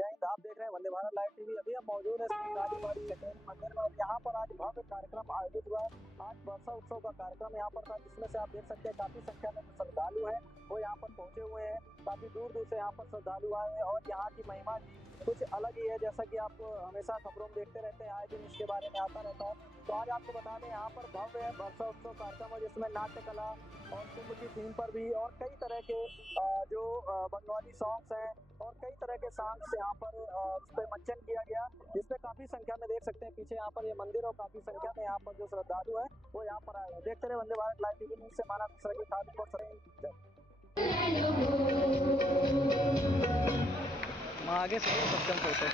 जय हिंद। आप देख रहे हैं वंदे भारत लाइव टीवी। अभी हम मौजूद है श्री कालीबाड़ी कचहरी मंदिर में और यहाँ पर आज भव्य कार्यक्रम आयोजित हुआ है। आज बरसा उत्सव का कार्यक्रम यहाँ पर था, जिसमें से आप देख सकते हैं काफी संख्या में जो श्रद्धालु हैं वो यहाँ पर पहुंचे हुए हैं। काफी दूर दूर से यहाँ पर श्रद्धालु आए हैं और यहाँ की महिमा कुछ अलग ही है, जैसा कि आप हमेशा खबरों में देखते रहते हैं, आए दिन इसके बारे में आता रहता है। तो आज आपको बता दें यहाँ पर भव्य बरसा उत्सव कार्यक्रम है, जिसमें नाट्य कला और कुंभ की थीम पर भी और कई तरह के जो बंगाली सॉन्ग्स हैं और कई तरह के सॉन्ग्स यहाँ पर उस पर मंचन किया गया, जिसमें काफी संख्या में देख सकते हैं पीछे यहाँ पर ये मंदिर और काफी संख्या में यहाँ पर जो श्रद्धालु है वो यहाँ पर आए हैं। देखते रहे Vande Bharat live TV news से माना की खातिर आगे से सक्षम फोटो।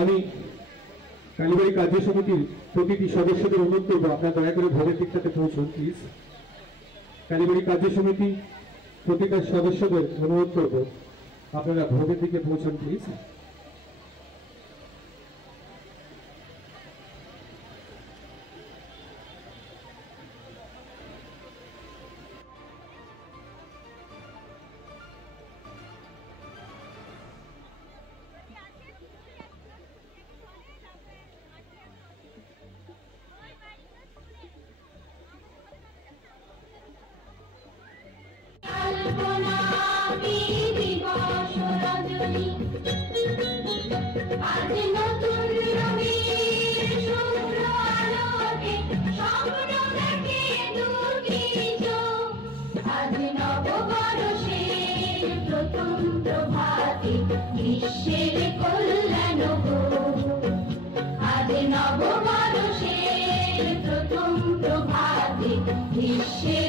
আমি কালীবাড়ি কার্য সমিতির প্রতিটি সদস্যদের অনুরোধ করব আপনারা দয়া করে ভোগের দিকটাতে পৌঁছুন প্লিজ। কালীবাড়ি কার্য সমিতি প্রতিটা সদস্যদের অনুরোধ করব আপনারা ভোগের দিকে পৌঁছুন প্লিজ। বিশ্বের কল্যাণ আজ নববর্ষের প্রথম প্রভাতে বিশ্বের